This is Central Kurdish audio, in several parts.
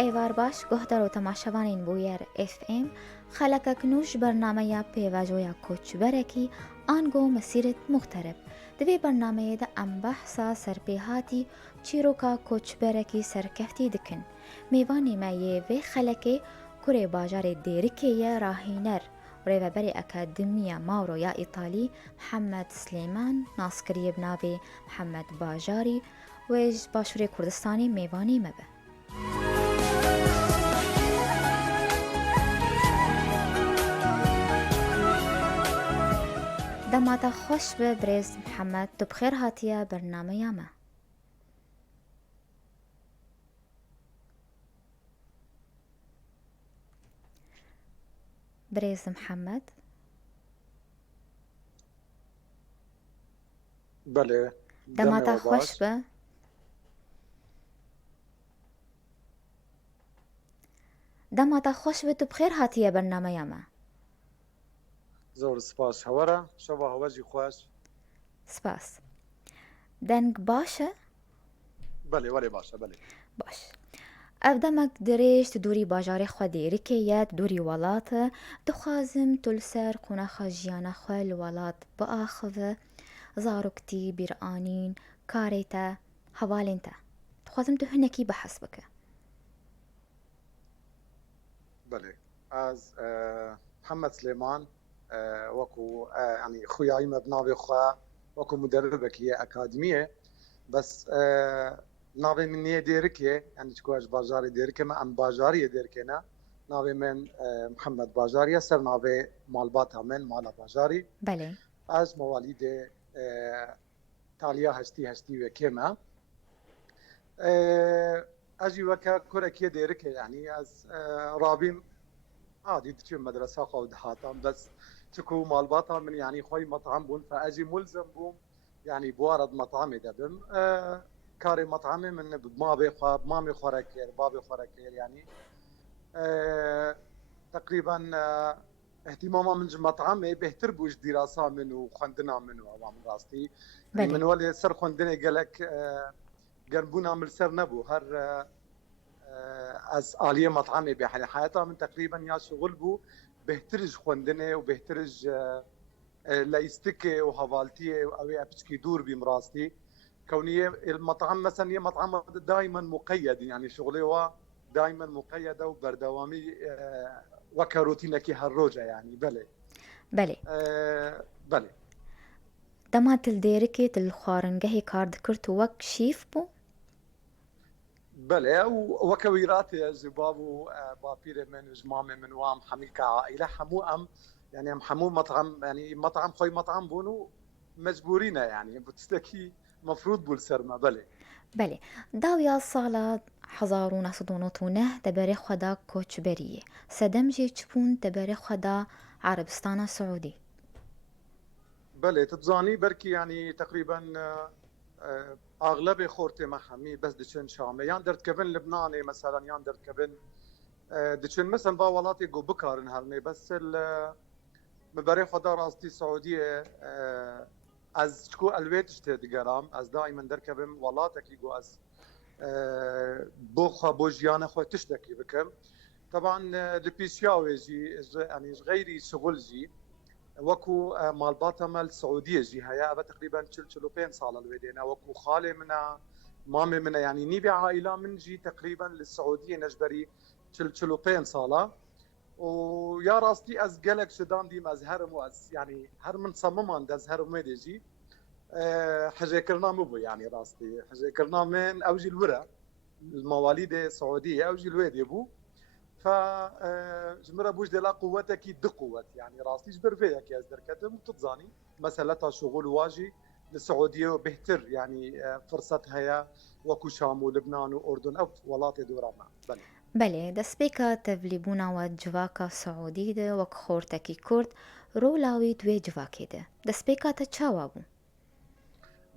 ایوار باش گهدر و تماشاوانین بویر اف ام خلقك نوش برنامه پیواجویا کوچ برکی آنگو مسیرت مغترب دوی برنامه دا ام بحثا سرپیهاتی چیروکا کوچ برکی سرکفتی دکن میوانی مایه و خلقه کره باجار دیرکیه راهینر ریوبری اکادمیا ماورو یا ایطالی محمد سلیمان ناسکری بناوی محمد باجاری ویج باشوری کردستانی میوانی مبه دماتا خوش به برز محمد تو بخیر هاتیه برنامه یامه برز محمد بله دماتا خوش به دماتا خوش به تو بخیر هاتیه برنامه یامه زور سپاس هوره شبا هواجی خوش سپاس دنگ باشه بله ولی باشه بله باش ئەودەمەک درێژ دووری باژارێ خوا دیێریکەیەت دووری وڵاتە دخوازم تولسەر قونەخە ژیانە خوێ لە وڵات بئاخەوە زارۆکتی بیرئانین کارێتە هەواڵێنتە دخوازم تو هەنێکی بەحەس بکە بله از محمد سليمان وكو يعني خوياي مبناوي خوا وكو مدربك أكاديمية بس ناوي من ديركي يعني تكواش باجاري ديركي ما ام باجاري ديركينا ناوي من محمد باجاري سر ناوي مالباتا من مالا باجاري بله از مواليد تاليا هشتي وكيما اجي وكا كوركي ديركي يعني از رابيم عادي تجي مدرسة خو دهاتام بس تكو مالباتا من يعني خوي مطعم بون فاجي ملزم بوم يعني بوارد مطعمي دبم كاري مطعمي من مامي خوركير بابي خوركير يعني تقريبا اهتماما من مطعمي بهتر بوش دراسة منه وخندنا منه عوام راستي يعني من ولي سر خندنا قالك قربونا من سر نبو هر از آلية مطعمي بحال حياتها من تقريبا يا شغل بو بهترج خندنا وبهترج لايستكي وهوالتي او ابتشكي دور بمراستي كونية المطعم مثلا هي مطعم دائما مقيد يعني شغله دائما مقيده وبردوامي وكروتينكي هالروجه يعني بله بله دمات الديركي تلخارنجهي كارد كرت وك شيف بو بله وكويراتي جبابو بابير من جمامي من وام حمي كعائله حمو ام يعني حمو مطعم يعني مطعم خوي مطعم بونو مجبورين يعني بتستكي مفروض بولسرما بله داویا سالا 1990 دبره خدا کوچ بریه سدمجي چپون دبره خدا عربستان سعودي بله تبزاني بركي يعني تقريبا اغلب خورتي محمي بس دشن شامي يان درت كبن لبناني مثلا يان درت كبن دشن مثلا باولاتي جو بكارن هرمي بس مباري خدا راستي سعوديه از شكو الويتش تدقرام از دائما دركبم ولاتك يقو از بوخا بوجيانا خو تشتكي بكم طبعا البيسياوي جي يعني غيري شغل جي وكو مالباتا مال السعوديه جي هيا تقريبا تشلوبين صال الويدينا وكو خالي منا مامي منا يعني نيبي عائله من جي تقريبا للسعوديه نجبري تشلوبين صاله ويا راستي از قالك شدان دي مزهرم واز يعني هر من صممان دزهر ميدجي حجيكرنا مبو يعني راستي حجيكرنا من اوجي الورا المواليد السعوديه اوجي الويد يبو ف جمرة بوش دلا قوتك دقوت يعني راستي جبر فيك يا زدركتم تتزاني مسألتها شغل واجي للسعوديه وبهتر يعني فرصتها هي وكو شام ولبنان واردن او ولات دورا ما بله دسپیکا تبلیبونا و جواکا سعودی ده وک خورتکی کرد رولاوی دوی جواکی ده دسپیکا تا چاوا بو؟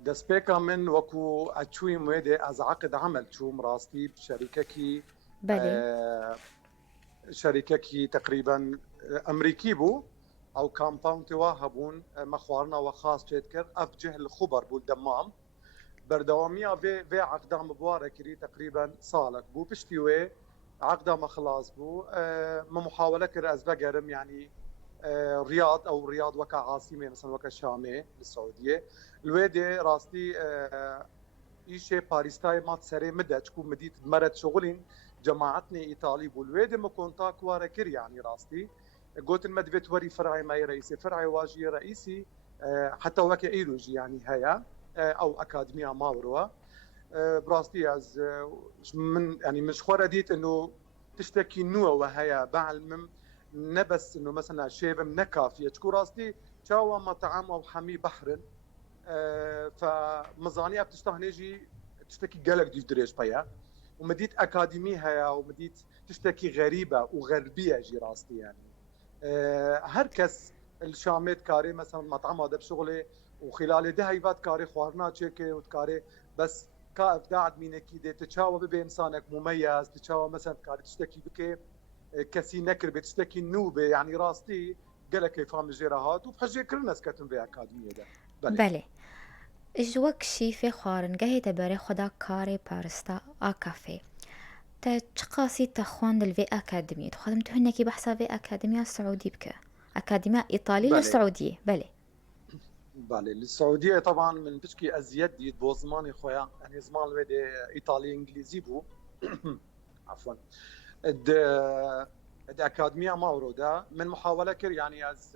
دسپیکا من وكو اتشوي مويدي از عقد عمل شو مراستي بشركة بله شركة تقريبا امريكي بو او كامباوند واهبون مخوارنا وخاص تذكر افجه الخبر بو الدمام بردواميا في عقد عم بواركري تقريبا صالك بو بشتيوي عقدة ما خلاص بو ما محاولة كر از بقرم يعني رياض او رياض وكا عاصمة مثلا وكا شامة للسعودية الويدي راستي ایشه پاریستای مات سری مده چکو مدیت مرد شغلین جماعتني ايطالي بولويد ما كونتاك وارا كر يعني راستي قلت المدفت وري فرعي ماي رئيسي فرعي واجي رئيسي حتى وكا ايروجي يعني هيا او اكاديميا ماوروا براستي از من يعني مش خورديت انه تشتكي نوع وهيا بعلم نبس انه مثلا شيء نكافيه تشكو راستي تشاوا مطعم او حمي بحر فمزانيه بتشتهنيجي تشتكي قالك ديف دريش بيا ومديت اكاديمي هيا ومديت تشتكي غريبه وغربيه جي راستي يعني هركس الشامات كاري مثلا مطعم هذا بشغلي وخلال ده هيفات كاري خوارنا تشيكي وتكاري بس كابداع مينكي دي تتشاوى بانسانك مميز تتشاوى مثلا كاري تشتكي بكي كسي نكر بتشتكي النوبه يعني راستي قالك كيف عم جيرهات وبحجي كرناس كاتم في اكاديميه ده بله اجوك شیفه خوارنگه دبره خدا کاری پارستا آکافه تا چقاسی تخوان دل في أكاديمية تخدم تهنكي بحثا في أكاديمية السعودية بك أكاديمية إيطالية بله للسعودية بله بله للسعوديه طبعا من بشكي ازيد دي بو زماني خويا يعني زمان الويدي ايطالي انجليزي بو عفوا الأكاديمية ماورودا من محاولة كر يعني از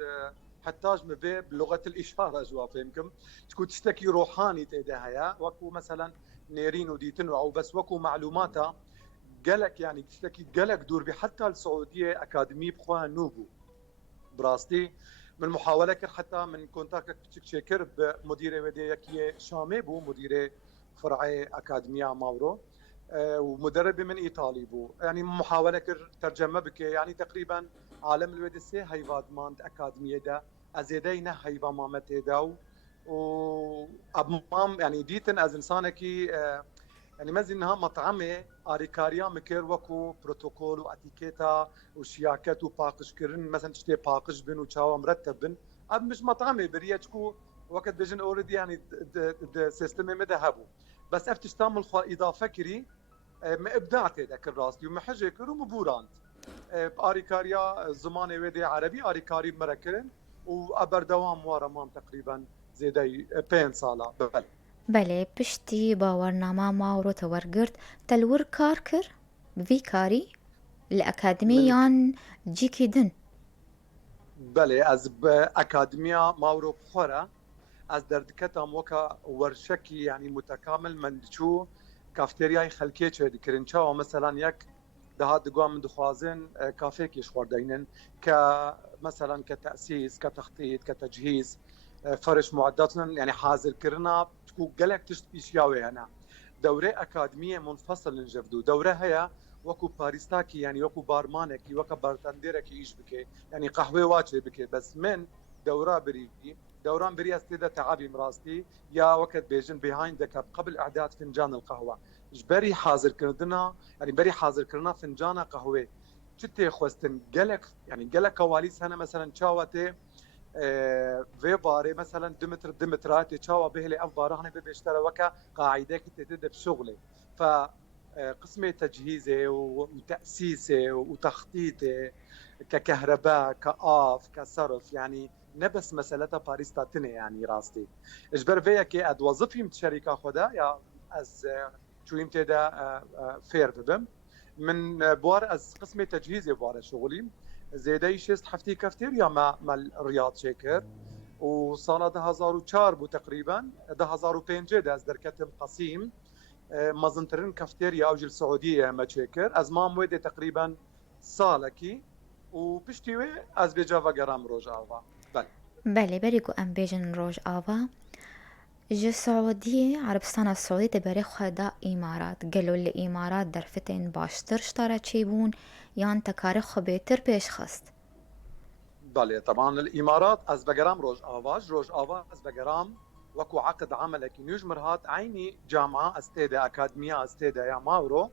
حتاج مبي بلغة الإشارة جوا فهمكم تكون تشتكي روحاني تيدها وكو مثلا نيرين وديتن أو بس وكو معلوماتها قالك يعني تشتكي قالك دور بحتى السعودية أكاديمية بخوها نوبو براستي من محاولة كر حتى من كونتاكت شكر بمدير وديكية شامي بو مدير فرعي أكاديمية ماورو ومدرب من ايطالي بو يعني محاوله كر ترجمه بك يعني تقريبا عالم الودسي هيفاد ماند اكاديميه دا ازيدينا هيفا مامت دا وابمام يعني ديتن از انسانكي يعني مزنها مطعمه اريكاريا مكر وكو بروتوكول واتيكيتا وشياكت وباقش كرن مثلا تشتي باقش بن وشاوا مرتب بن اب مش مطعمه بريتكو وقت بيجن اوريدي يعني سيستم مذهبو بس افتش تعمل اضافه كري ما ابدعت هذاك الراس يوم حجه كرو مبوراند باريكاريا زمان ودي عربي اريكاري مركرن وابر دوام ورا مام تقريبا زيدي بين صاله بله پشتی باورنامه ماورو تورگرد تلور کار کر بفي كاري الأكاديمية من يان جيكي دن بله از اكاديميا ماورو بخورا از دردكتام وكا ورشكي يعني متكامل من شو كافتيرياي خلكيه چه دكرنچا مثلا يك ده دقوا من دخوازن كافيكي خوردينن كمثلا كتاسيس كتخطيط كتجهيز فرش معداتنا يعني حاضر كرنا تكون قلق تشتيشياوي هنا دوره اكاديميه منفصل نجبدو دوره هي وكو باريستاكي يعني وكو بارمانكي وكو بارتنديركي ايش بكي يعني قهوه واجه بكي بس من دوره بريكي دوران بري استيدا تعبي مراستي يا وقت بيجن بيهايند قبل اعداد فنجان القهوه جبري حاضر كردنا يعني بري حاضر كرنا فنجان قهوه جتي خوستن قلق يعني قلق كواليس هنا مثلا تشاوتي في باري مثلا دمترات تشاوا به لي افبار هنا بيشترى وكا قاعده كنت تبدا بشغلي ف قسمه تجهيزه وتاسيسه وتخطيطه ككهرباء كآف كصرف يعني نبس مسألتها باريس تاتني يعني راستي اجبر فيا كي اد وظيفي من شركه خدا يا از شو يمتى دا فير ببم من بوار از قسم تجهيزي بوار شغلي زيدي شست حفتي كافتيريا مع الرياض شاكر وصانا 2004 بو تقريبا 2005 دا از دركتم قسيم مازنترن كافتيريا اوجي السعوديه ما شاكر از ما مويدة تقريبا صالكي وبشتوي از بجافا جرام روج آوا بله بريقو ام بيجن روج آوا جو سعودية عربستان السعودية تباري خدا إمارات قالوا الإمارات درفتين باشتر اشترى تشيبون يان تكارخ بيتر بيش خست بله طبعا الامارات از بقرام روج آوا از بقرام وكو عقد عملك نجمر هات عيني جامعه استيدا اكاديميه استيدا يا ماورو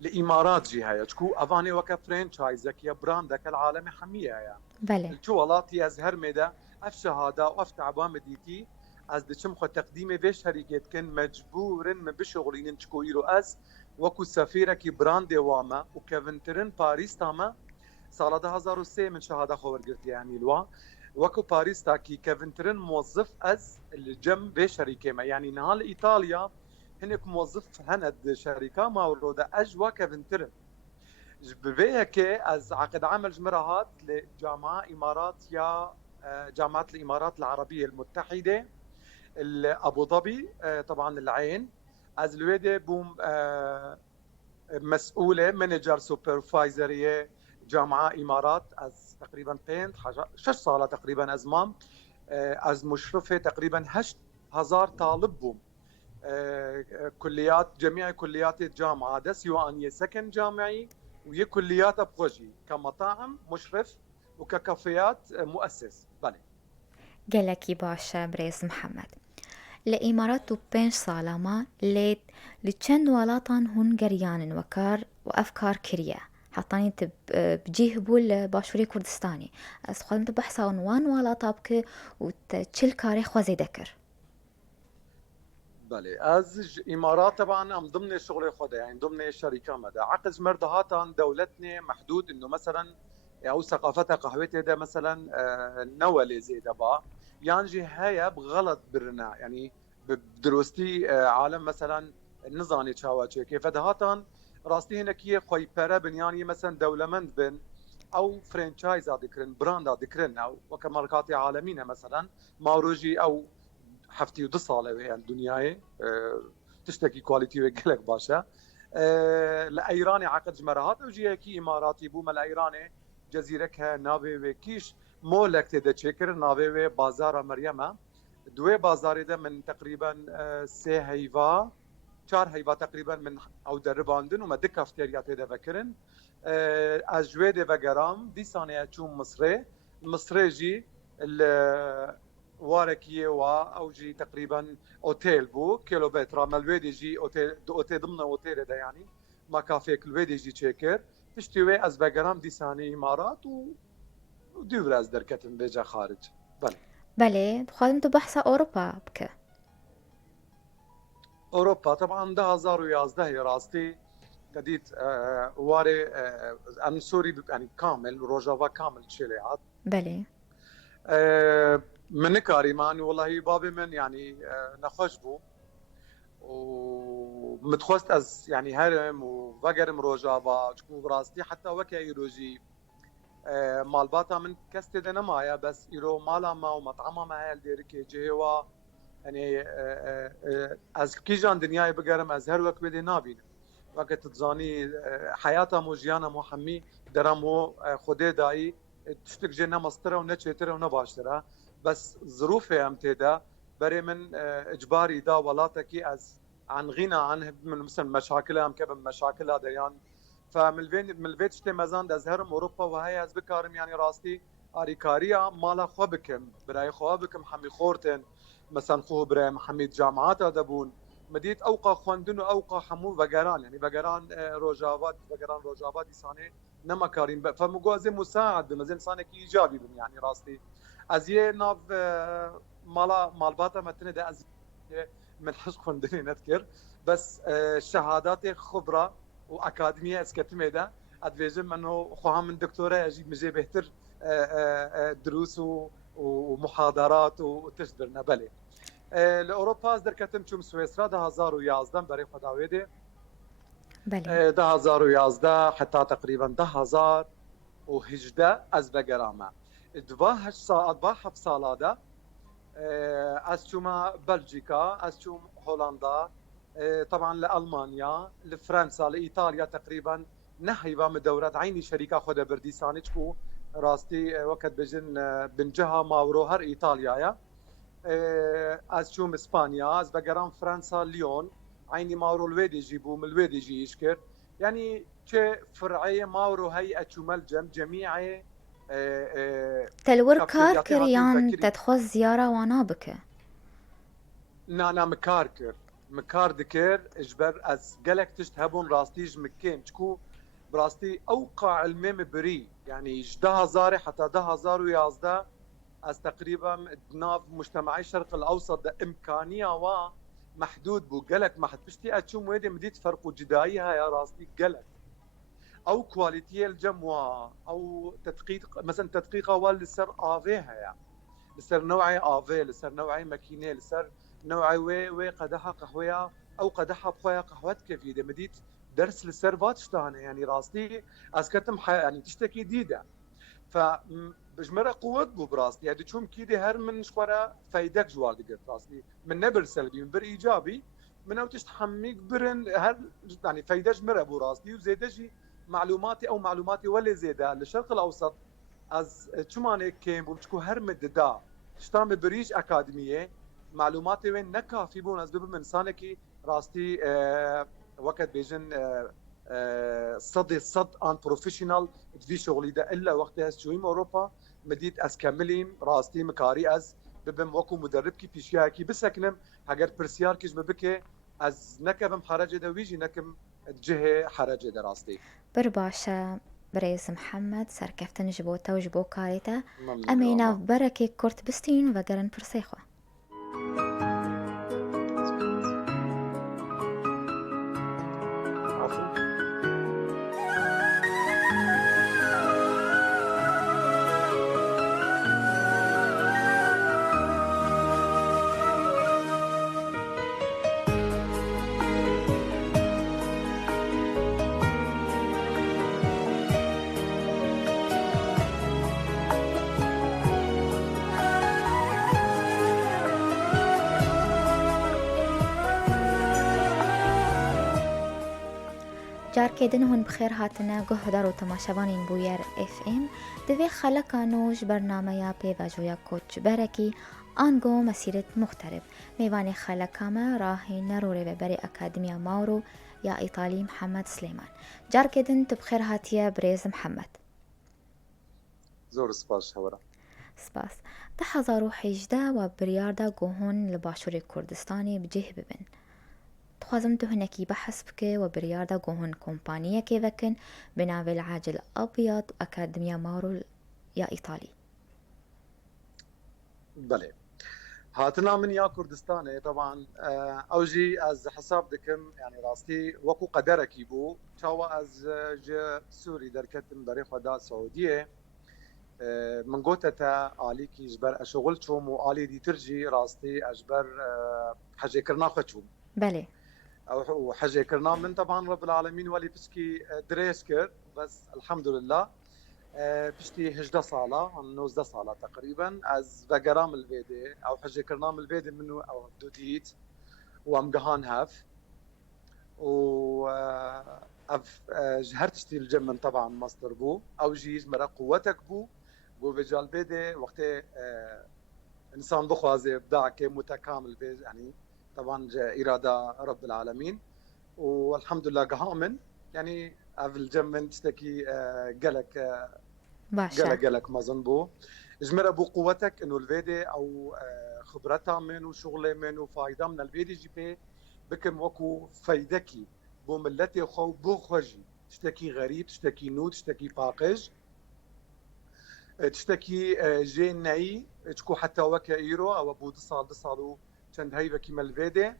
الامارات جي هيا تكو افاني وكا فرانشايزك يا براندك العالمي حميه يا بله الشوالاتي از هرمدا اف شهاده واف تعبان مديتي از دشم خو تقديمي في شركات كان مجبورن من بشغلين تشكو يرو از وكو سفيرة كي براندي واما وكافنترن باريس تاما سال 2003 من شهادة خبر قلت يعني الوا وكو باريس تاكي كافنترن موظف از الجنب بشركة ما يعني نهال إيطاليا هنك موظف هند شركة ما ورودا أجوا كافنترن ببيك از عقد عمل جمرهات لجامعة إمارات يا جامعة الإمارات العربية المتحدة أبو ظبي طبعا العين از الويدة بوم مسؤولة مانجر سوبرفايزرية جامعة إمارات از تقريبا بين شش صالة تقريبا أزمام از مشرفة تقريبا 8,000 طالب بوم كليات جميع كليات الجامعة دس يوانية سكن جامعي وهي كليات بخوجي كمطاعم مشرف وككافيات مؤسس بله گەلێکی باشە برێز محەممەد لە ئیمارەت و 5 ساڵەمە لێت لە چەند وڵاتان هون گەریانن وەکار و ئەفکار کریە حتانی بجیه بوو لە باشووری کوردستانی ئەس خۆم بەحساون وان وڵاتا بکە و چل کارێ خوازی دەکرد بله از امارات طبعا ام ضمن شغل خدا يعني ضمن شركه مدى عقد مردهاتان دولتنا محدود انه مثلا او ثقافتها قهوتها ده مثلا نولي زي دبا يعني هيا بغلط برنا يعني بدروستي عالم مثلا النظامي تشاواتشي كيف دهاتان راستي هناك خوي بارا بنياني مثلا دولمند بن او فرانشايز ذكرن براند ذكرن او وكماركات عالميه مثلا ماروجي او حفتي ودو صالة يعني دنياي تشتكي كواليتي وقلك باشا لأيراني عقد جمرهات وجيكي إماراتي بوما لأيراني جزيرة نابي وكيش مولك تدا تشكر نابي بازار مريمة دوي بازار ده من تقريبا 3 هيفا 4 هيفا تقريبا من او درباندن وما دك كافتيريا تدا فكرن اجوي ده وقرام دي ثانيه تشوم مصري جي واركيه او جي تقريبا اوتيل بو كيلومتر مالويدي جي اوتيل ضمن اوتيل ده يعني ما كافيه كلويدي جي تشكر تشتوي از بقرام دي ثانيه امارات ودي براز دركتن بيجا خارج بله خواهدم تو بحث أوروبا بك أوروبا طبعا ده 2011 هي راستي جديد واري أنا سوري يعني كامل روجافا كامل شليعات بله من كاريمان والله بابي من يعني نخش بو ومتخوست از يعني هرم وفقرم روجافا تكون براستي حتى وكي روجي مالباتا من كستي دنا مايا بس يرو مالا ما ومطعمها ما هي ديركي جهوا يعني از كيجان دنياي بقرم از هر وقت بدي نابين وقت تزاني حياتها موجيانا محمي درمو خدي داي تشتك جنا مسترة ونتشترة ونباشرة بس ظروفي امتدا بري من اجباري دا ولاتكي از عن غنى عنه من مثلا مشاكلها مكبن مشاكلها ديان فمن الفيت شتي مزان دزهرم اوروبا وهي از بكارم يعني راستي اريكاريا مالا خو بكم براي خو بكم حمي خورتن مثلا خو براي محمد جامعات دبون مديت اوقا خوندن اوقا حمو وقران يعني وقران روجافات سانه نما كارين فمغازي مساعد بمزن سانه كي ايجابي يعني راستي ازيه ناف مالباتا متنه ده از من حش خوندني نذكر بس شهادات خبره واكاديميه اسكتمه ده ادفيجن انه خوها من دكتوره اجيب مجي بهتر دروس ومحاضرات وتجبرنا بله لاوروبا دركتم چوم سويسرا ده 2011 بري خداويده بله ده 2011 حتى تقريبا ده 2018 از بقرامه دوا 7 سالا ده از چوم بلجيكا از چوم هولندا طبعا لالمانيا لفرنسا لايطاليا تقريبا نحيبا من دورات عيني شركه خد برديساني تشكو راستي وقت بجن بنجها ماورو هر ايطاليا يا از چوم اسبانيا از بقران فرنسا ليون عيني ماورو الويدي جيبو من الويدي جي يشكر يعني چه فرعيه ماورو هي اتشمل جميع تلور كار كريان تدخل زيارة وانا بك نانا مكار دكير اجبر از قالك تشتهبون راستيج مكين تشكو براستي اوقع علمي بري يعني جده زاري حتى ده زارو يازده از تقريبا دناف مجتمعي الشرق الاوسط ده امكانيه محدود بو قالك ما حد بشتي اتشوم ويدي مديت فرقوا جدايها يا راسي قالك او كواليتي الجموا او تدقيق مثلا تدقيقها وال لسر افيها يعني لسر نوعي افي لسر نوعي ماكينه لسر نوعي وي قدحها قهوه او قدحها بخويا قهوتك في دي مديت درس للسيرفات شتانه يعني راستي اسكتم يعني تشتكي ديده ف بجمرة قوة بو براستي يعني تشوم كيدي هر من شقرا فايدك جوار دقت راستي من نبر سلبي من بر ايجابي من او تحميك برن هر يعني فايدة جمرة بو راستي وزيدجي معلوماتي او معلوماتي ولا زيادة للشرق الاوسط از تشوماني كيم بومشكو هر مددا شتام بريج اكاديميه معلوماتي وين نكافي بون از من سانكي راستي وقت بيجن صدي صد ان بروفيشنال في شغلي ده الا وقتها شويم اوروبا مديت از كاملين راستي مكاري از ببم وكو مدرب كي بيشياكي بسكنم هاجر برسيار كيش ببكي از نكبم حرجه ده ويجي نكم جهه حرجه ده راستي برباشا بريز محمد سركفتن جبوتا وجبو كاريتا ممنون أمينا ماما بركي كورت بستين وقرن برسيخو. عفو جار كيدن هون بخير هاتنا قهدار وتماشبانين بوير اف ام دوی خلقا نوش برنامه پیواجویا کوچ برکی آنگو مسیرت مختلف میوان خلقا ما راهی نروره ببری اکادمیا ماورو یا ایطالی محمد سليمان. جار كيدن تبخير هاتيا بريز محمد. زور سپاس هورا سپاس. ده 2018 و بریاردا گوهون لباشور کردستانی بجه ببن. تخوازم تو هناكي بحث بكي وبرياردة جوهن كومبانية كيفكن بناوي العاجل أبيض أكاديمية مارو يا إيطالي. بله هاتنا من يا كردستان طبعا اوجي از حساب دكم يعني راستي وكو قدرك يبو تشاوا از ج سوري دركتم بري خدا سعوديه من قوتتا آلي كي جبر اشغل شوم وآلي دي ترجي راستي اجبر حاجه كرنا خشوم بله او حاجه كرنا من طبعا رب العالمين ولي بسكي دريسكر بس الحمد لله بشتي هجدة صالة 19 صالة تقريبا از وقرام الفيدي او حاجه كرنام الفيدي منه او دوديت وام جهان هاف و اف جهرتشتي الجمن طبعا ماستر بو او جيج مرا قوتك بو بجال بيدي وقت انسان بخوازي ابداع كي متكامل يعني طبعا اراده رب العالمين والحمد لله قهامن يعني اف الجمن تشتكي قلك باشا قلق ما ظنبو اجمر ابو قوتك انه الفيدي او خبرتها من وشغله من وفايده من الفيدي جي بي بكم وكو فايدكي بو ملتي خو بو خوجي تشتكي غريب تشتكي نود تشتكي باقج تشتكي جين نعي تشكو حتى وكا ايرو او ابو دصالو چند هيبه كيما الفيدي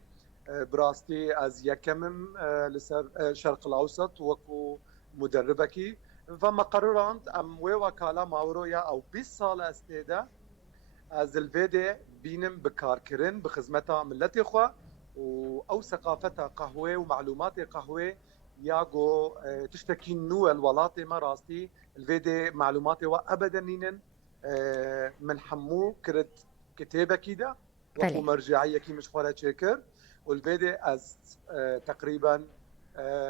براستي از يكمم لسر شرق الاوسط وكو مدربكي فما قررت ام وكاله ماورويا او 20 سال استيدا از الفيدي بينم بكاركرن بخدمتها ملتي خو او ثقافتها قهوه ومعلومات قهوه ياغو تشتكي نو الولاطي ما راستي الفيدي معلوماتي وابدا نينن من حمو كرت كتابه كده وكو مرجعيه كي مش فورا تشيكر والفيدي از تقريبا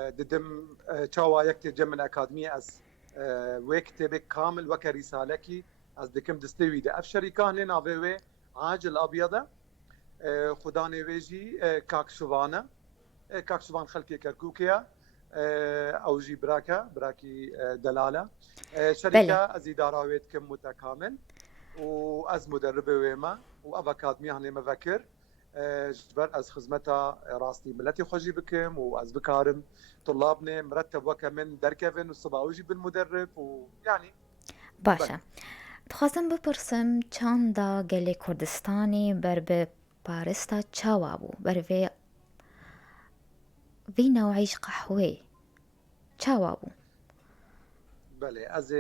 ددم تشاوا يكتي جمن اكاديميه از وكتابك كامل وكرسالكي از دكم دستوي ده اف شركان لنا في عاجل ابيضه خداني ويجي كاكشوفانا كاكشوفان خلكي كركوكيا او جي براكي دلاله شركه از اداره كم متكامل واز مدربه ويما وافاكاديميه هني مفكر جبر از خدمتها راستي ملتي خوجي بكم واز بكارم طلابنا مرتب وكمن دركفن والصباوجي بالمدرب ويعني باشا تخواستم بپرسم چند دا گلی کردستانی بر به بارستا چاوابو بروی وی نوعیش قهوه چاوابو. بله از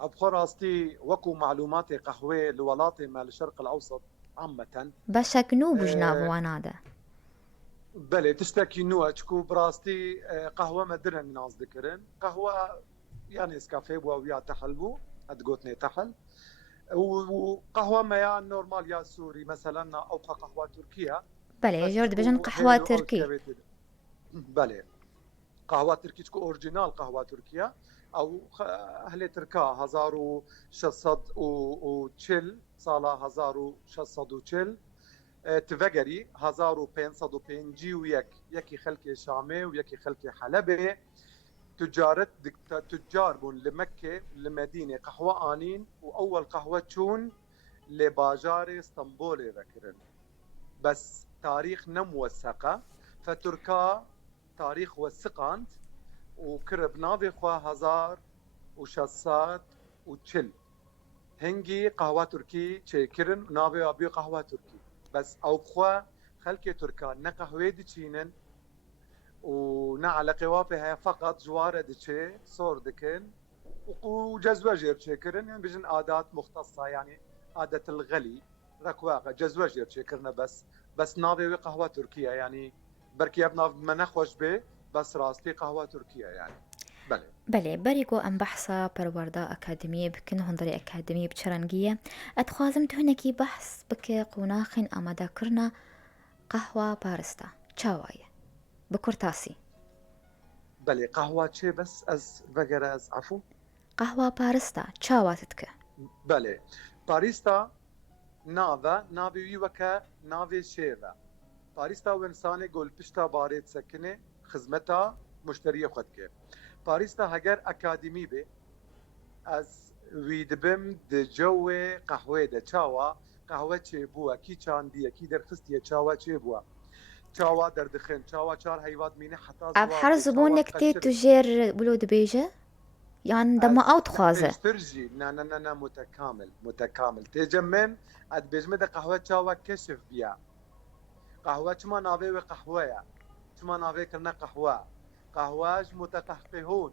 ابخور راستي وكو معلومات قهوه الولاطه مال الشرق الاوسط عامه بشكنو بجنابوانا ده. بله تشتكي نوع تشكو براستي قهوه مدرن ناس ذكرن قهوه يعني اسكافيه بوا ويا تحلبو ادقوتني تحل وقهوه ما يا نورمال يا سوري مثلا او قهوه تركيه بله جورد بجن قهوة تركي. بله قهوه تركي تشكو اورجينال قهوه تركيا او اهل تركا 1600 وتشيل صاله 1600 وتشيل تفجري 1550 ويك يكي خلكي شامي ويكي خلكي حلبي تجار بون لمكة لمدينة قهوة آنين وأول قهوة تشون لباجار اسطنبول ذكرن بس تاريخ نموثقة فتركا تاريخ وثقانت وكرب نافي خوا 1600 وتشل هنجي قهوة تركي تشيكرن نافي أبي قهوة تركي بس أو خوا خلكي تركا نقهوة ديشينن ونعلى قوافها فقط جوارة ديشي صور دكن وجزوجر تشيكرن يعني بجن عادات مختصة يعني عادة الغلي ركواقة جزوجر تشيكرنا بس نافي قهوة تركية يعني بركي ابنا ما نخوش به بس راستي قهوة تركية يعني بله بريقو ام بحثا پروردا اكاديمية بكن هندري اكاديمية بچرنگية اتخوازم تهنكي بحث بك قناخن امادا كرنا قهوة بارستا چاواية بكورتاسي. بله قهوة چه بس از وگر از عفو قهوة بارستا چاواتتك. بله باريستا ناوي وكا ناوي شيفا باريستا وانساني قول بشتا باريت سكنه خدمتها مشتريه خدكه باريستا هجر اكاديمي بي از ويدبم د جو قهوه د چاوا قهوه چه بو کی چاندی کی در خستيه چاوا چه بو چاوا در دخن چاوا چار هيواد مين حتى اب هر زبون نكتي تجير بلود بيجه يعني دما اوت خوازه ترجي نا متكامل تجمن اد بيجمد قهوه چاوا كشف بيا قهوه چما ناوي قهوه چما ناوي كرنا قهواج متقهقهون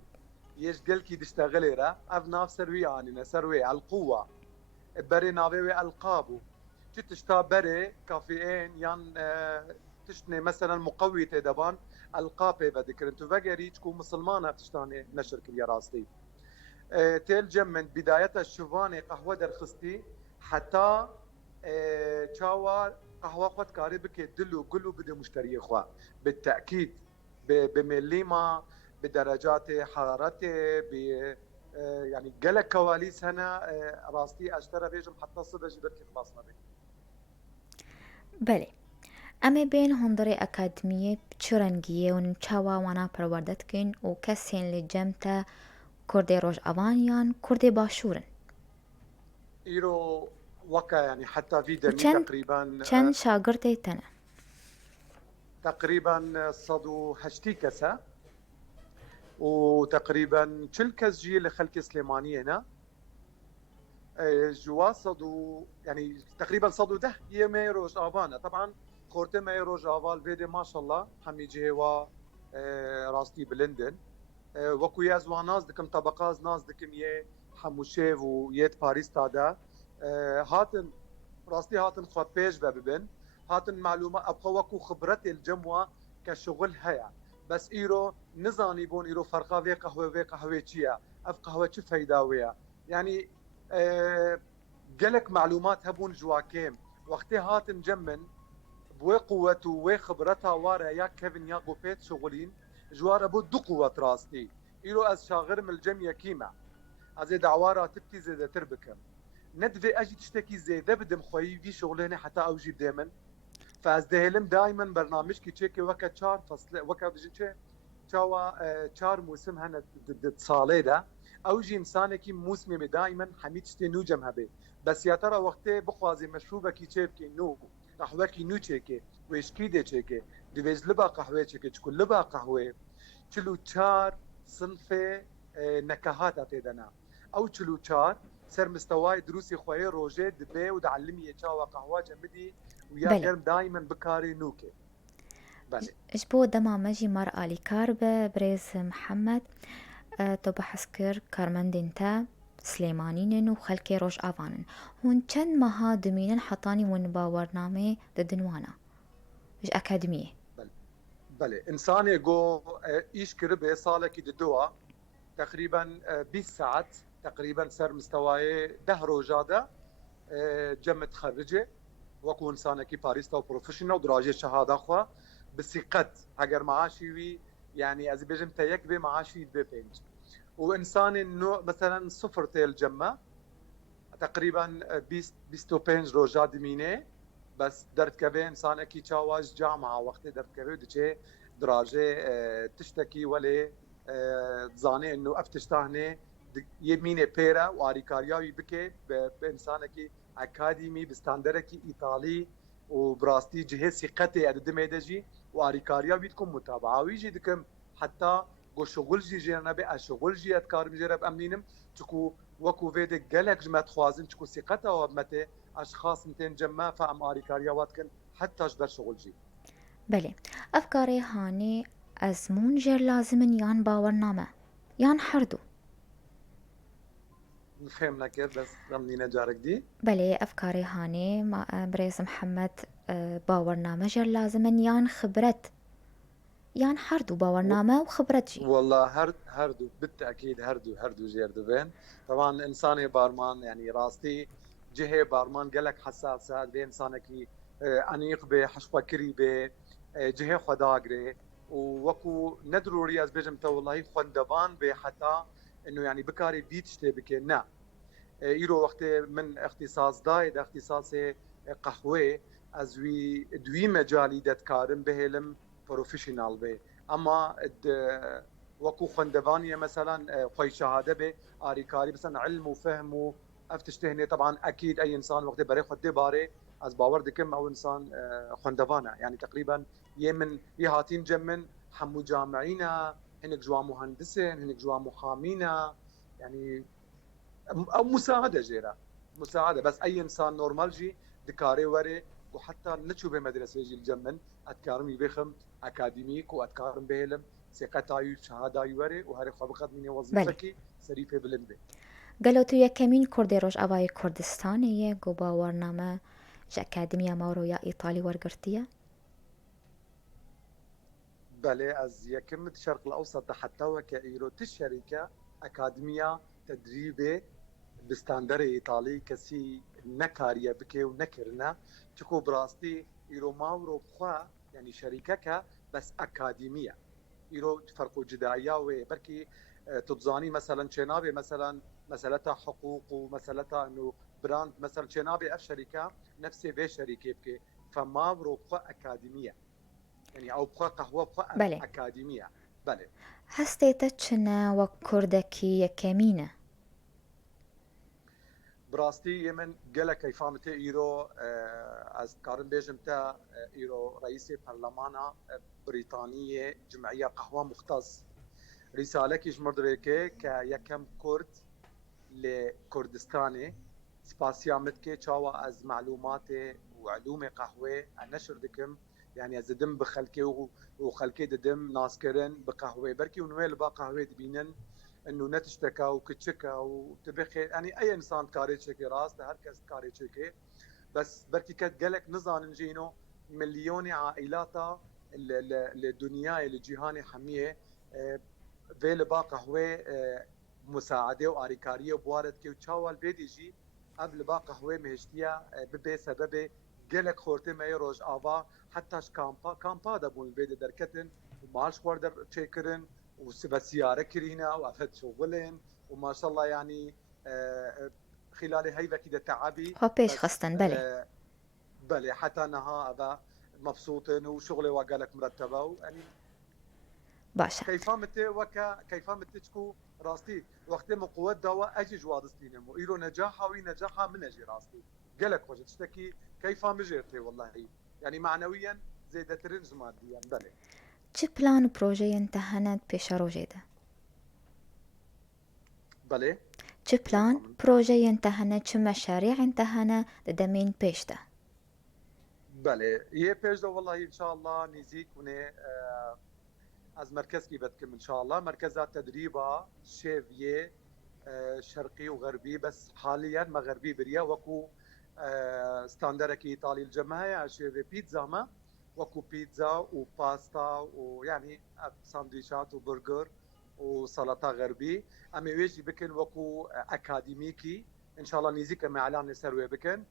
يش قلكي تشتغلي را اف ناف سروي يعني سروي القوه بري ناوي القابو تشتا بري كافيين يان تشتني مثلا مقوي تدبان القابه بذكر انتو فقري تكون مسلمانه تشتاني نشر كل راستي تلجم من بدايه الشوفاني قهوه درخستي حتى تشاوا قهوه قد كاري بك دلو قلو بده مشتري اخوا بالتاكيد بمليمه بدرجات حرارته يعني قال كواليس هنا راستي اشترى بيجم حتى صدق بركي خلاصنا بي. بله اما بين هندري اكاديمية بچرنگية ونچاوا وانا پروردتكن و كسين لجمتا كردي روج اوانيان كردي باشورن ايرو وكا يعني حتى في دمي تقريبا چند شاگرد تنه تقريبا صدو هشتي كسا وتقريبا كس جي لخلق سليمانية هنا جوا صدو يعني تقريبا صدو ده يمي روج آبانا طبعا خورتي مي روج آبال فيدي ما شاء الله حمي جهوا راستي بلندن وكو يازوان ناس دكم طبقاز ناس دكم يه حموشيف ويت باريس تادا هاتن راستي هاتن خوا بيج ببن هاتن معلومات ابقى وكو خبرتي الجموة كشغل هيا بس ايرو نزاني بون ايرو فرقا في قهوة چيا اف قهوة چه فايداوية يعني قلك معلومات هبون جواكيم وقتي هاتن جمن بوي قوته وي خبرتها وارا يا كيفن يا قوبيت شغلين جوار ابو دو قوة راستي ايرو از شاغر من الجميع كيما از دعوارا تبكي زي تربكم ندفي اجي تشتكي زي ذا بدم خوي في شغلانه حتى اوجي دائما فازدهلم دائما برنامج كي تشيكي وكا تشار فصل وكا بجي تشاوا تشار موسم هنا تصالي ده اوجي انسان كي موسم دائما حميد تشتي نوجم هبه بس يا ترى وقته بخوازي مشروبه كي تشيكي نو قهوه كي نو تشيكي ويشكي دي تشيكي ديز لبا قهوه تشيكي تكون لبا قهوه چلو تشار صنفه نكهات اتدنا او چلو تشار سر مستوای دروسی خوی روزه دبه و دعلمی چاوا قهوه جمدی ويا بله غير دائما بكاري نوكي. بله جبو دمامجي مر آلي كاربة بريز محمد تو بحسكر كارمندينتا سليمانينن وخلكي روش آفانن هون چند ماها دمينن حطاني ون باورنامه ددنوانا ج أكاديمية. بله انساني جو ايش كربه صالك ددوا تقريبا 20 ساعات تقريبا سر مستواي دهرو جاده جم تخرجه وكو انسانكي باريس تو بروفيشنال ودراجه شهاده اخوا بثقت هاجر معاشي وي يعني از بيجم تيك بمعاشي ببينج وانسان انه مثلا صفر تيل جمه تقريبا 20 بينج روجا دمينه بس درت كبه انسان اكي تشاواج جامعه وقت درت كبه دجي دراجه تشتكي ولا تزاني انه افتشتاهني يمينه بيرا واريكارياوي بكي بانسانكي اكاديمي بستاندركي ايطالي وبراستي جهه ثقتي ادمي دجي واريكارياوي تكون متابعه ويجي دكم حتى جو شغل جي جينا بي شغل جي اتكار مجرب امنينم تكو وكو فيدك جالك جمات خوازن تكو ثقتها ومتى اشخاص متين جما فام اريكارياوات كن حتى جبر شغل جي. بله أفكاري هاني أزمون جر لازمن يان باورنامه يان حردو. فهمنا كيف بس ضمنينا جارك دي. بله أفكاري هاني ما بريز محمد باورنامه جر لازمن يان خبرت يان حردو باورنامه وخبرت جي. والله هردو بالتاكيد هردو جيردو بين طبعا انساني بارمان يعني راستي جهه بارمان قالك حساسات بين انسانك انيق به حشبه كريبه جهه خداغري ووكو ندرو رياز بيجم تو والله خندبان به حتى انه يعني بكاري بيتشتي بكنا ايرو وقت من اختصاص دايد اختصاصي قهوه ازوي دوي مجالي دتكارم بهلم بروفيشنال به اما وكو خندبانيه مثلا خوي شهاده به اريكاري مثلا علم وفهم افتشتهني طبعا اكيد اي انسان وقت بري خدي باري از باور دكم او انسان خندبانه يعني تقريبا يمن يهاتين جمن حمو جامعينا هنك جوا مهندسين هنك جوا محامينا يعني او مساعده جيرا مساعده بس اي انسان نورمال جي دكاري وري وحتى نتشو بمدرسه جي الجمن اتكارم يبخم اكاديميك واتكارم بهلم ثقتاي شهاداي وري وهري خبقت مني وظيفتك سريفه بلنبه. قالوا تو يكمين كردي روش أباي كردستانية جو باورنامه ج أكاديمية ماورو يا إيطالي ورقرتية. بله از يكم الشرق الاوسط حتى وكايرو الشركه اكاديميه تدريبه بستاندر ايطالي كسي نكاريه بكي ونكرنا تكو براستي ايرو ماورو بخوا يعني شركه بس اكاديميه ايرو فرقوا جدايا وبركي تبزاني مثلا شنابي مثلا مسألتها حقوق ومسألتها انه براند مثلا شنابي اف شركه نفسي في شركه بكي فماورو بخوا اكاديميه يعني او بخوا قهوه بخوا بله اكاديميه. بله هستيتا چنا وكردكي يكمينة. براستي يمن قال كيفامته ايرو از كارن بيجمتا ايرو رئيس برلمانا بريطانيه جمعيه قهوه مختص رساله كيش مدركه كيكم كرد لكردستاني سباسيامت كي تشاوا از معلوماتي وعلومي قهوه نشر دكم يعني از دم بخلكي وخلكي دم ناسكرن بقهوه بركي ونويل با قهوه دبينن انه نتشتكى وكتشكى وتبخي يعني اي انسان كاري تشكي راس هركز كاري تشكي بس بركي كت قالك نظام نجينو مليون عائلاتا الدنيا اللي جيهاني حميه فيل با قهوه مساعده واريكاريه وبوارد كي وتشاوال بيديجي قبل با قهوه مهشتيا ببي سبب قالك خورتي ما يروج افا حتى كامبا دبون البيد دركتن ومالش خوردر تشيكرن وسياره كرينا وافد شغلين وما شاء الله يعني خلال هيدا كده تعبي خبيش خستن بله. بله حتى نها هذا مبسوطين وشغلي وقالك مرتبه يعني باشا كيفامتي تشكو راستي وقت من قوة دواء اجي جوادستين مو ايرو نجاحها وي نجاحها من اجي راستي قالك خوش تشتكي كيف مجرتي والله يعني معنويا زي ترنج ماديا. بله چه بلان و پروژه انتهنت پیش روجه ده؟ بله چه بلان پروژه انتهنه چه مشاريع انتهنه دمين پیش ده؟ بله یه پیش دو والله ان شاء الله نزيك ونه از مركز كي بدكم ان شاء الله مركزات تدريبها شيفيه شرقي وغربي بس حاليا مغربي بريا وكو ستاندرك ايطالي الجماعه شيفي بيتزا ما وكو بيتزا وباستا ويعني ساندويشات وبرجر وسلطه غربي اما ويجي بكن وكو اكاديميكي ان شاء الله نيزيك مع اعلان سروي بكن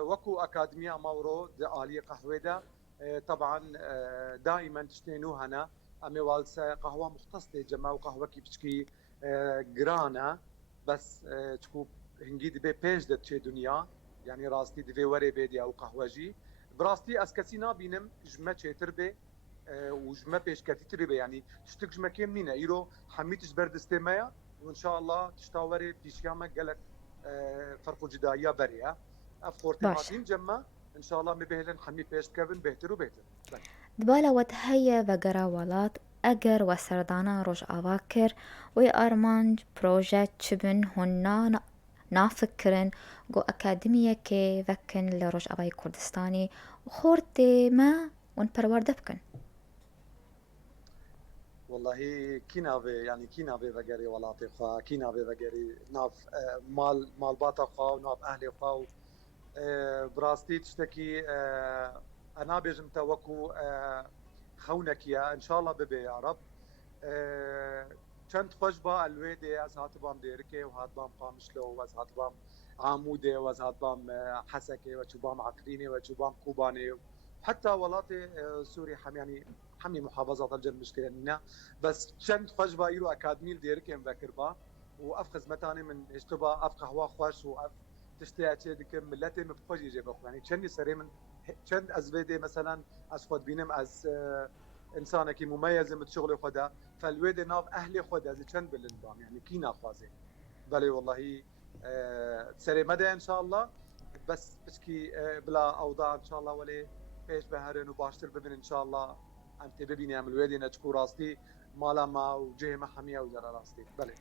وكو اكاديميه ماورو عاليه قهوه دا طبعا دائما تشتينوها هنا امي والسا قهوه مختصه جما وقهوه كي بتشكي جرانا بس تشكو هنجي دبي بيج دت شي دنيا يعني راستي دبي وري بيدي او قهوجي براستي اسكسينا بينم جمع شي تربه وجمع بيش كتي تربه يعني تشتك جمع كيم نينا ايرو حميتش برد استمايا وان شاء الله تشتاوري بيشياما قالك فرق جدايا بريا افورتي باشە هاتين جمع ان شاء الله مبهلن حمي بيش كevin بهتر وبهتر دبالەوەت هەیە بەگەرا وڵات ئەگەر وە سەردانە ڕۆژئاوا کرد وی ئارمانج پرۆژە چ بن هۆنا نافکردن گۆ ئەکادمیەکێ vەکن لە ڕۆژئاوای کوردستانی خۆرتێمە ون پەروەردە بکەن والله كينافي يعني كينافي بقري ولاتي خا كينافي بقري ناف مال باتا خا وناف اهلي خا براستي تشتكي انا بيجم توكو خونك يا ان شاء الله ببي يا رب چند خوش با الويدي از هاتبام ديركي وهاتبام قامشلو واز هاتبام عامودي واز هاتبام حسكي وشبام عقريني وشبام كوباني حتى ولاتي سوري يعني حمي محافظات الجنوب مشكلة لنا بس چند خوش با ايرو اكاديمي ديركي مذكر با وأف خدمتاني من اشتبا أف قهوة خوش وأف تشتي أشي دكم ملتي مبخوش يجي بخو يعني چند سري من چند از ويدي مثلا از خود بينم از انسانه كي مميز من شغل خدا فالويدي ناف اهلي خدا از چند بلندام يعني كي ناخوازي بلي والله سري مدى ان شاء الله بس بشكي بلا اوضاع ان شاء الله ولي ايش بهرن وباشتر ببن ان شاء الله انت ببيني عمل ويدي نتشكو راستي مالا ما وجه محميه وزرا راستي بلي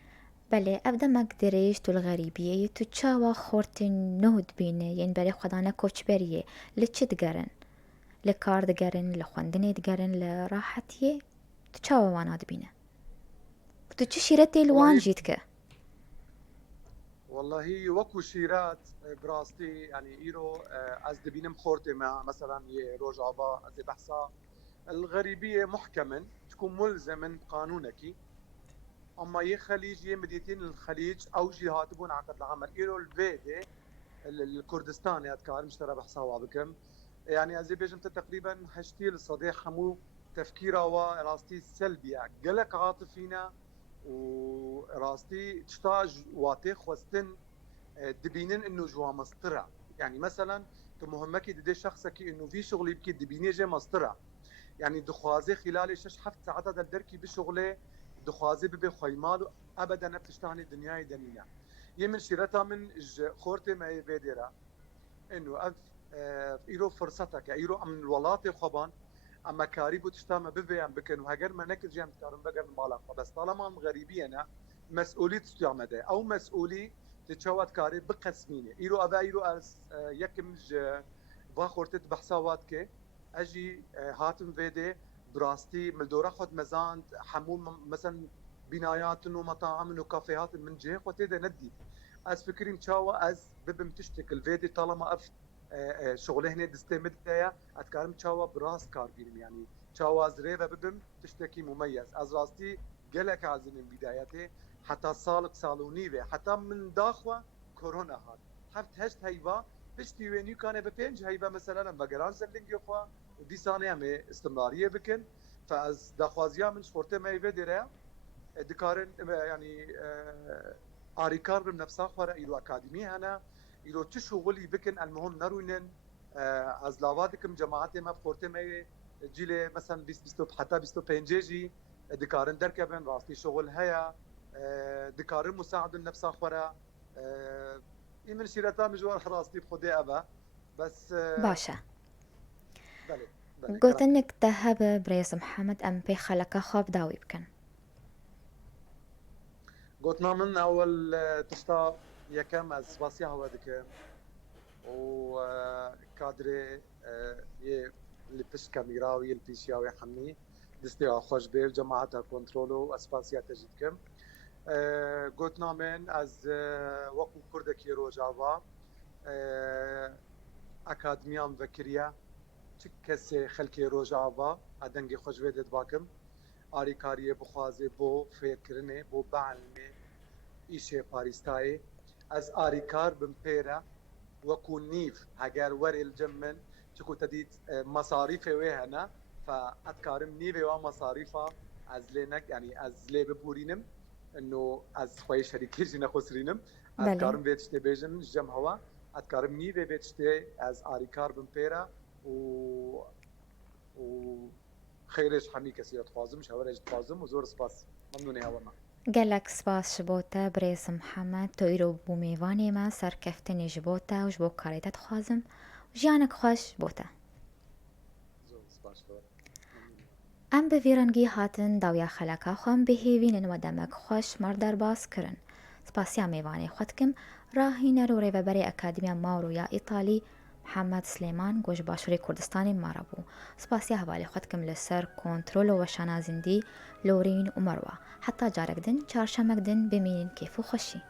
بله ابدا مقدريش تو الغريبية تو تشاوا خورتن نهد بينه ين بري خدانا كوچ بريه لچ دگرن لكار دگرن لخوندني دگرن لراحتيه تو تشاوا وانا دبينه تو چه شيرتي الوان والله جيتك والله وكو شيرات براستي يعني ايرو از دبينم خورتي مع مثلا روجافا از بحثا الغريبيه محكما تكون ملزما قانونك اما يه خليج يه مديتين الخليج او جهات بون عقد العمل ايرو الفيدي الكردستاني اتكار مشترى بحصاوا بكم يعني ازي بيجمت تقريبا هشتي الصديق حمو تفكيره وراستي سلبي قلق عاطفينا وراستي تشتاج واتي خوستن دبينن انه جوا مسطره يعني مثلا مهمك دي شخصك انه في شغل يبكي دبيني جي مسطره يعني دخوازي خلال 6 ساعات الدركي بشغله دخوازي ببي خويمال ابدا بتشتهني دنياي دنينا يمن شيرتها من خورتي ما فيديرا انه اف ايرو فرصتك ايرو من الولاتي خبان اما كاريبو تشتام ببي ام بكن وهاجر ما نكل جام كارن بقر مالا بس طالما غريبي انا مسؤوليه تستعمده او مسؤولي تتشوات كاري بقسمينه ايرو ابا ايرو از يكم باخورتت بحسابات كي اجي هاتم فيدي براستي ملدورا خد مزان حموم مثلا بنايات ومطاعم وكافيهات من جهه وتيدا ندي از فكرين تشاوا از ببم تشتك الفيدي طالما اف شغله هنا دستمد يا اتكلم تشاوا براس كاربين يعني تشاوا زريبه ببم تشتكي مميز از راستي قالك عزم من بدايته حتى سالق سالونيبه حتى من داخوا كورونا هاد حفت هشت هيبا بشتي وينيو كان ببينج هيبا مثلا بقران زلنج يخوا ودي ثانيه مي استمراريه بكن فاز داخوازيا من سبورتي ما يفيديرا دكارن يعني اريكار بنفسها خورا ايلو اكاديمي هنا ايلو تشغلي بكن المهم نروينن از لاوادكم جماعتي ما فورتي ما جيلي مثلا 20 حتى 25 جي دكارن دركبن راستي شغل هيا دكارن مساعد نفسها خورا يمن شيرتا مجوار راستي بخدي ابا بس باشا بله قلت انك تهب بريس محمد ام بي خلقا خواب داوي بكن قلتنا من اول تشتا يكم از باسيا هو دكم وكادري یه لپس کامیرا و یه پیسیاوی حمی دستی خوش به جماعت کنترل و اسپاسیات تجدید کم گوتنا من از وقو کردکی روجاوا اکادمیان وکریا چه کسی خلکی روجاوا ادنگی خوش به دید باکم آریکاری بخوازه بو فکرنه بو بعلمه ایشه پاریستای از آریکار بمپیرا وكو نيف هاجر وري الجمن تكو تديت مصاريف وهنا فاتكارم نيفي ومصاريفها از لينك يعني از لي ببورينم انه از خوي شركه جينا خسرينم اتكارم بيتشتي بيجن جم هوا اتكارم نيفي بيتشتي از آريكار بمبيرا و خيرش حمي كسي تفازم شاورج تفازم وزور سباس ممنوني هوانا گلک سپاس جبوتا بریز محمد تو ایرو بو میوانی ما سرکفتنی جبوتا و جبو کاریتت خوازم و جیانک خوش بوتا ام به ویرانگی هاتن داویا خلکا خوام به هیوینن و دمک خوش مردر باز کرن سپاسیا میوانی خودکم راهین رو ریوبری اکادمیا ماورو یا ایتالی محمد سلیمان گوش باشوری کردستانی مارابو سپاسیا حوالی خودکم لسر کنترل و شنازندی لورین و مروه حتی جارک دن چارشمک دن بمینین کیف و خوشی